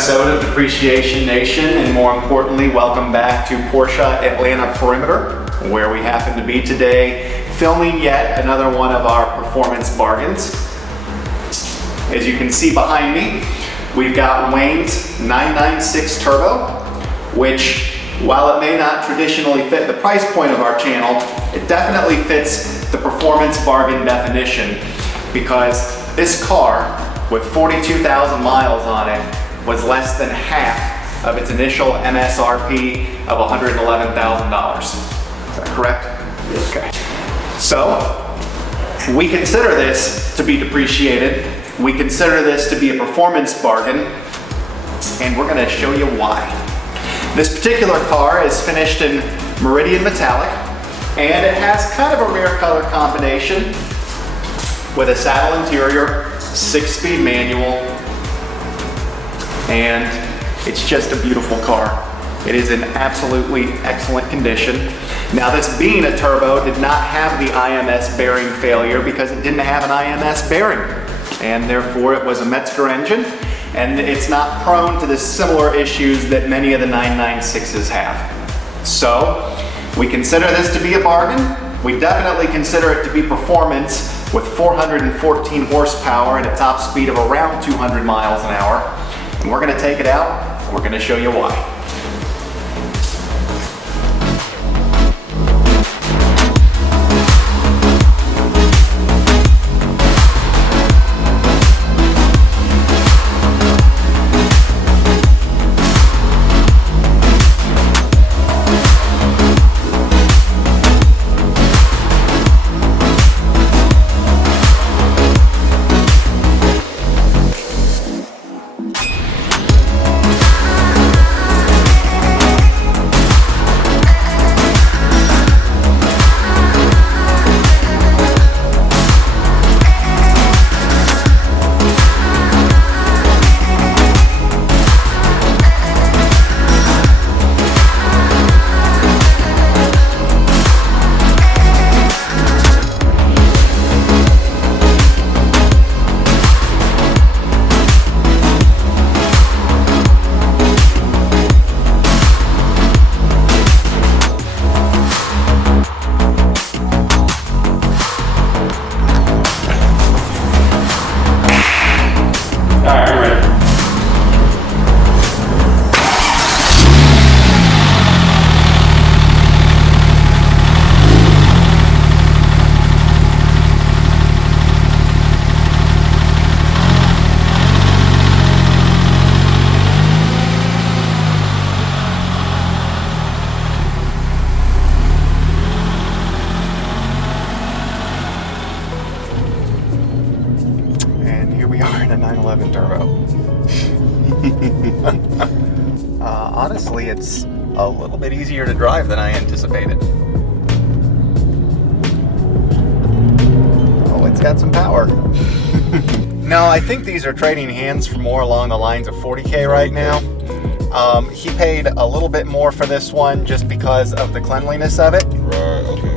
episode of Depreciation Nation, and more importantly, welcome back to Porsche Atlanta Perimeter, where we happen to be today, filming yet another one of our performance bargains. As you can see behind me, we've got Wayne's 996 Turbo, which, while it may not traditionally fit the price point of our channel, it definitely fits the performance bargain definition, because this car with 42,000 miles on it was less than half of its initial MSRP of $111,000. Is that correct? Okay. So, we consider this to be depreciated. We consider this to be a performance bargain, and we're going to show you why. This particular car is finished in Meridian Metallic, and it has kind of a rare color combination with a saddle interior, 6-speed manual, and it's just a beautiful car. It is in absolutely excellent condition. Now, this being a turbo did not have the IMS bearing failure because it didn't have an IMS bearing, and therefore it was a Metzger engine, and it's not prone to the similar issues that many of the 996s have. So, we consider this to be a bargain. We definitely consider it to be performance with 414 horsepower and a top speed of around 200 miles an hour. And we're going to take it out, and we're going to show you why. A 911 Turbo. Honestly, it's a little bit easier to drive than I anticipated. Oh, it's got some power. No, I think these are trading hands for more along the lines of 40K right now. He paid a little bit more for this one just because of the cleanliness of it. Right, okay.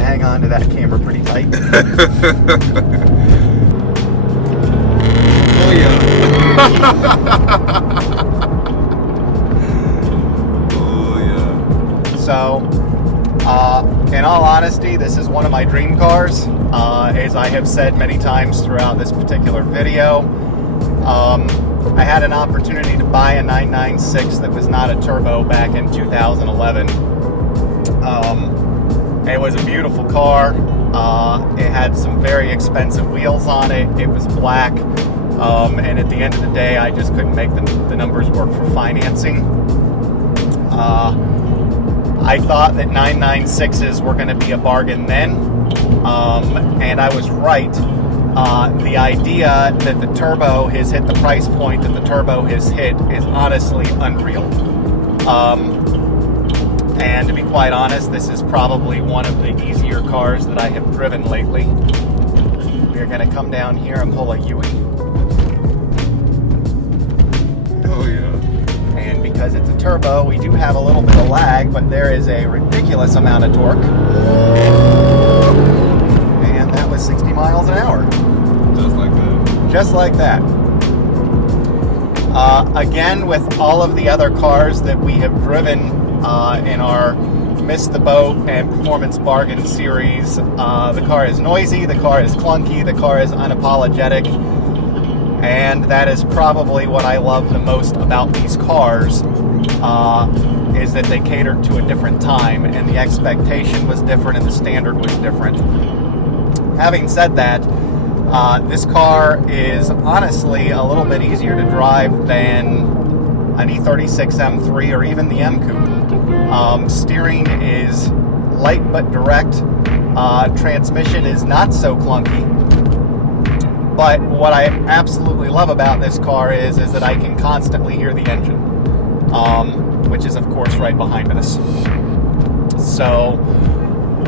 Hang on to that camera pretty tight. Oh yeah. Oh yeah. So, in all honesty, this is one of my dream cars. As I have said many times throughout this particular video, I had an opportunity to buy a 996 that was not a turbo back in 2011. It was a beautiful car. It had some very expensive wheels on it. It was black. And at the end of the day, I just couldn't make the numbers work for financing. I thought that 996s were going to be a bargain then. And I was right. The idea that the turbo has hit the price point that the turbo has hit is honestly unreal. And to be quite honest, this is probably one of the easier cars that I have driven lately. We're going to come down here and pull a Yui. Oh yeah. And because it's a turbo, we do have a little bit of lag, but there is a ridiculous amount of torque. And that was 60 miles an hour. Just Just like that. Again, with all of the other cars that we have driven in our Missed the Boat and Performance Bargain series, the car is noisy, the car is clunky, the car is unapologetic, and that is probably what I love the most about these cars, is that they catered to a different time, and the expectation was different and the standard was different. Having said that, this car is honestly a little bit easier to drive than an E36 M3 or even the M Coupe. Steering is light but direct. Transmission is not so clunky. But what I absolutely love about this car is that I can constantly hear the engine, which is of course right behind us. So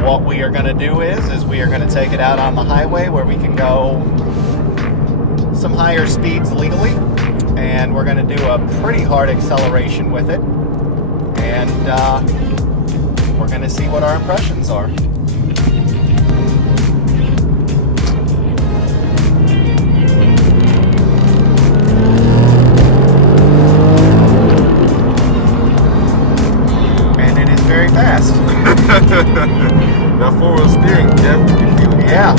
what we are going to do is we are going to take it out on the highway where we can go some higher speeds legally, and we're going to do a pretty hard acceleration with it, and we're going to see what our impressions are. And it is very fast. That four-wheel steering, definitely feel it. Yeah.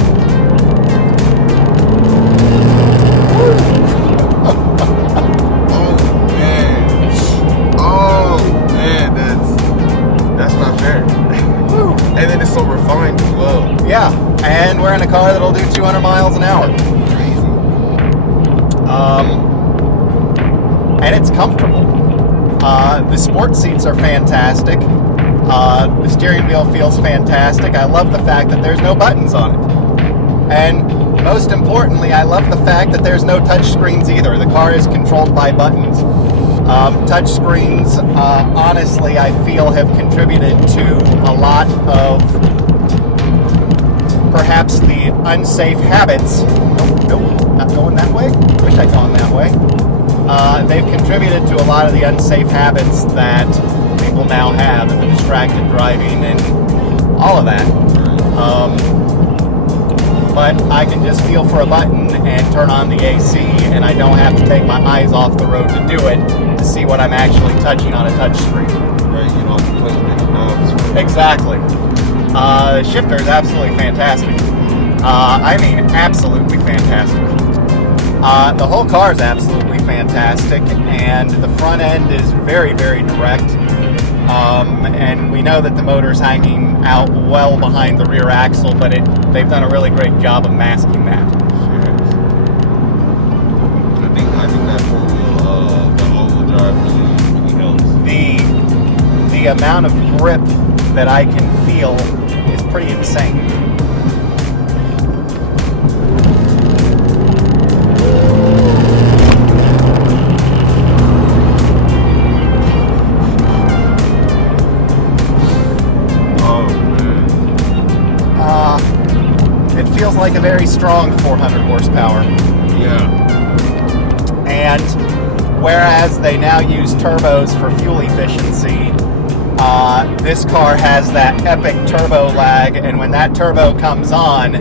Oh man, that's not fair. And then it's so refined as well. Yeah, and we're in a car that'll do 200 miles an hour. Crazy. And it's comfortable. The sport seats are fantastic. The steering wheel feels fantastic. I love the fact that there's no buttons on it. And most importantly, I love the fact that there's no touch screens either. The car is controlled by buttons. Touch screens, honestly, I feel have contributed to a lot of perhaps the unsafe habits. Nope, not going that way. Wish I'd gone that way. They've contributed to a lot of the unsafe habits that people now have, and the distracted driving and all of that. But I can just feel for a button and turn on the AC, and I don't have to take my eyes off the road to do it to see what I'm actually touching on a touch screen. Right, you don't have to play with any knobs. Exactly. The shifter is absolutely fantastic. I mean, absolutely fantastic. The whole car is absolutely fantastic, and the front end is very, very direct. And we know that the motor's hanging out well behind the rear axle, but they've done a really great job of masking that. I think that four-wheel, the all-wheel drive really helps. The amount of grip that I can feel is pretty insane. It feels like a very strong 400 horsepower. Yeah. And whereas they now use turbos for fuel efficiency, this car has that epic turbo lag, and when that turbo comes on,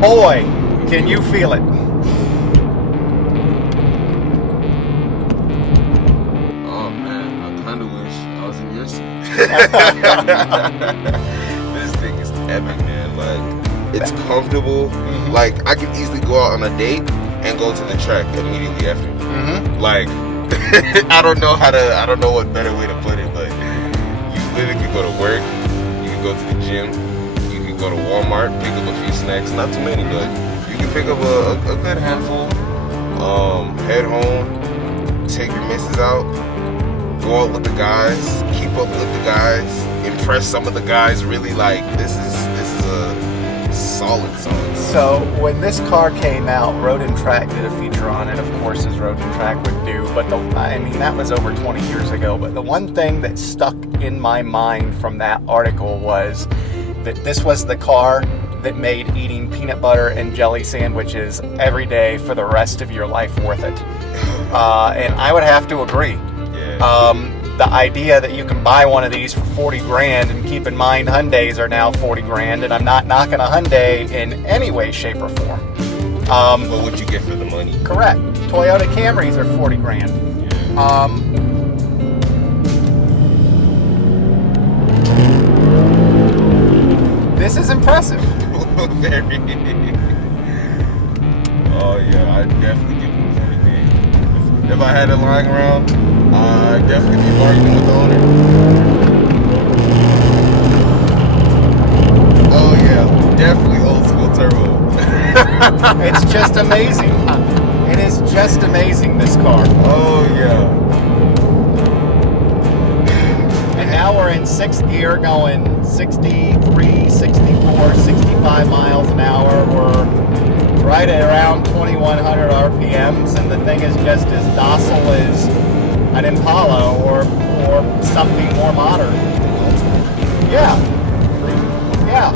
boy, can you feel it. Oh man, I kind of wish I was in your seat. This thing is epic, man. Like, it's comfortable. Mm-hmm. Like, I can easily go out on a date and go to the track immediately after. Mm-hmm. Like, I don't know what better way to put it, but you literally can go to work, you can go to the gym, you can go to Walmart, pick up a few snacks, not too many, but you can pick up a good handful, head home, take your missus out, go out with the guys, keep up with the guys, impress some of the guys. Really, like, this is a solid song. So when this car came out, Road and Track did a feature on it, of course, as Road and Track would do, but that was over 20 years ago. But the one thing that stuck in my mind from that article was that this was the car that made eating peanut butter and jelly sandwiches every day for the rest of your life worth it. And I would have to agree. Yeah. The idea that you can buy one of these for 40 grand, and keep in mind Hyundais are now 40 grand, and I'm not knocking a Hyundai in any way, shape, or form. But what you get for the money? Correct. Toyota Camrys are 40 grand. This is impressive. Very. Oh yeah, I'd definitely give him 40 grand. If I had it lying around, I'd definitely be bargaining with the owner. Oh yeah, definitely old school turbo. It's just amazing. It is just amazing, this car. Oh yeah. And now we're in sixth gear going 63, 64, 65 miles an hour. We're right at around 2100 RPMs, and the thing is just as docile as an Impala or something more modern. Yeah. Yeah.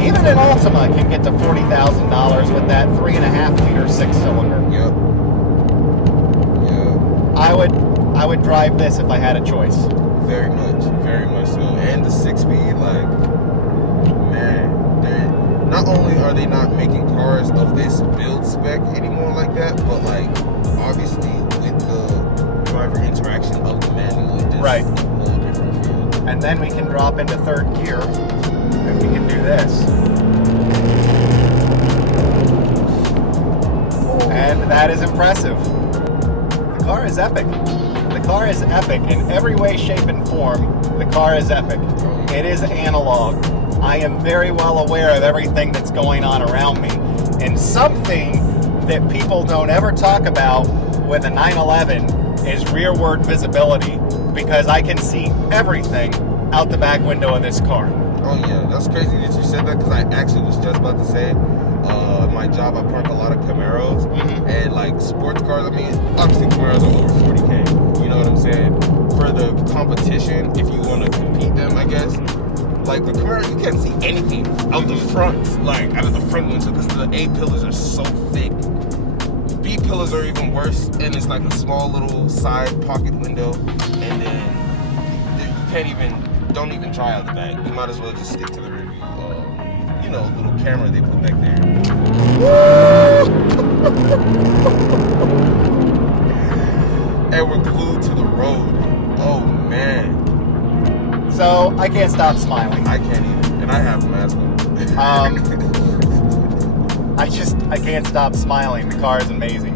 Even an Altima can get to $40,000 with that 3.5 liter 6-cylinder. Yep. I would drive this if I had a choice. Very much so. And the 6-speed, like, man, not only are they not making cars of this build spec anymore like that, but like obviously with the driver interaction of the manual, it just Right. a whole different feel. And then we can drop into third gear and we can do this. And that is impressive. The car is epic. The car is epic in every way, shape, and form. The car is epic. It is analog. I am very well aware of everything that's going on around me. And something that people don't ever talk about with a 911 is rearward visibility, because I can see everything out the back window of this car. Oh yeah, that's crazy that you said that, because I actually was just about to say, my job, I park a lot of Camaros, and like sports cars, I mean, obviously Camaros are over 40K, you know what I'm saying? For the competition, if you want to compete them, I guess, like the Camaro, you can't see anything out the front, like out of the front window, because the A pillars are so thick. B pillars are even worse, and it's like a small little side pocket window, and then you don't even try out the back. You might as well just stick to the rear view, little camera they put back there. And we're glued to the road. Oh man. So I can't stop smiling. I can't either, and I have a mask on. I can't stop smiling. The car is amazing.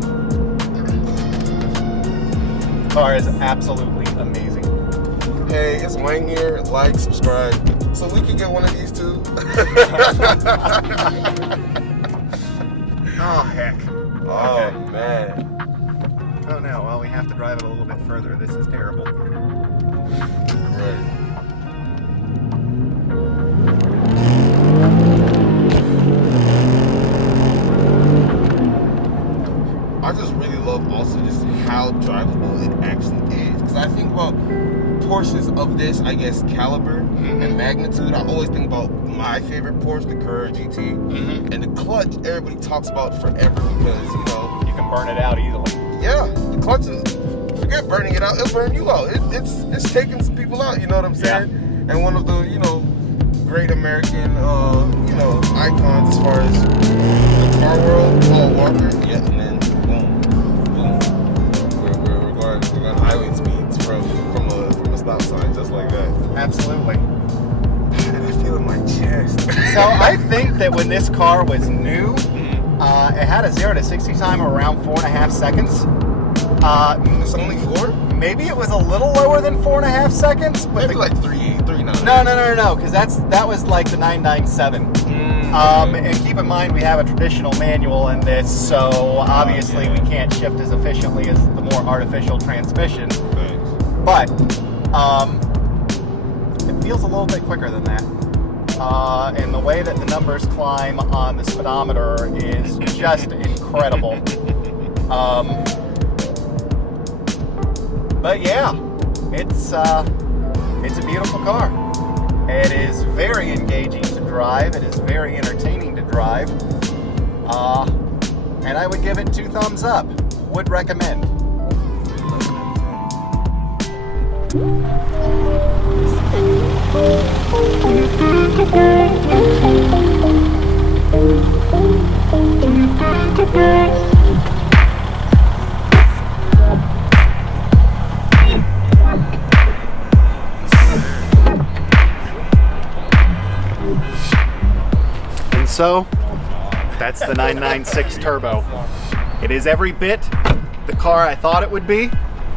The car is absolutely amazing. Hey, it's Wayne here. Like, subscribe, so we can get one of these too. Oh heck. Oh Okay. man. Oh no, well we have to drive it a little bit further. This is terrible. Right. I just really love also just how drivable it actually is. Because I think about Porsches of this, I guess, caliber and magnitude. I always think about my favorite Porsche, the Carrera GT. And the clutch, everybody talks about forever because, You can burn it out easily. yeah, the clutch is, forget burning it out, it'll burn you out. It's taking some people out, you know what I'm saying? And one of the, great American, icons as far as the car world, Paul Walker. Yeah, and then boom. We're going highway speeds from a stop sign just like that. Absolutely. And I feel in my chest. So I think that when this car was new, it had a 0 to 60 time of around 4.5 seconds. It's only 4? Maybe it was a little lower than 4.5 seconds, but Maybe like 3.8, 3.9. No, because that was like the 997. And keep in mind we have a traditional manual in this, so obviously we can't shift as efficiently as the more artificial transmission. Thanks. But it feels a little bit quicker than that. And the way that the numbers climb on the speedometer is just incredible. But yeah, it's a beautiful car. It is very engaging to drive. It is very entertaining to drive. And I would give it 2 thumbs up. Would recommend. Thank you. And so, that's the 996 Turbo. It is every bit the car I thought it would be.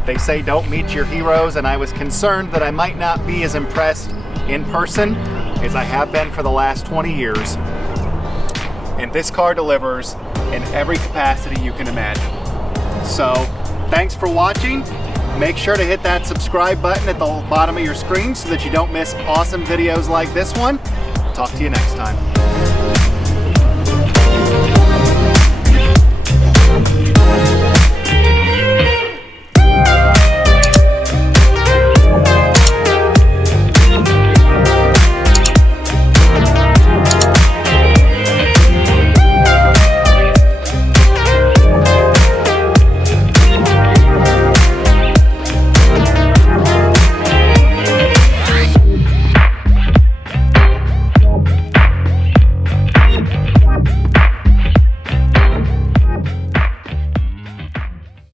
They say don't meet your heroes, and I was concerned that I might not be as impressed in person as I have been for the last 20 years. And this car delivers in every capacity you can imagine. So, thanks for watching. Make sure to hit that subscribe button at the bottom of your screen so that you don't miss awesome videos like this one. Talk to you next time.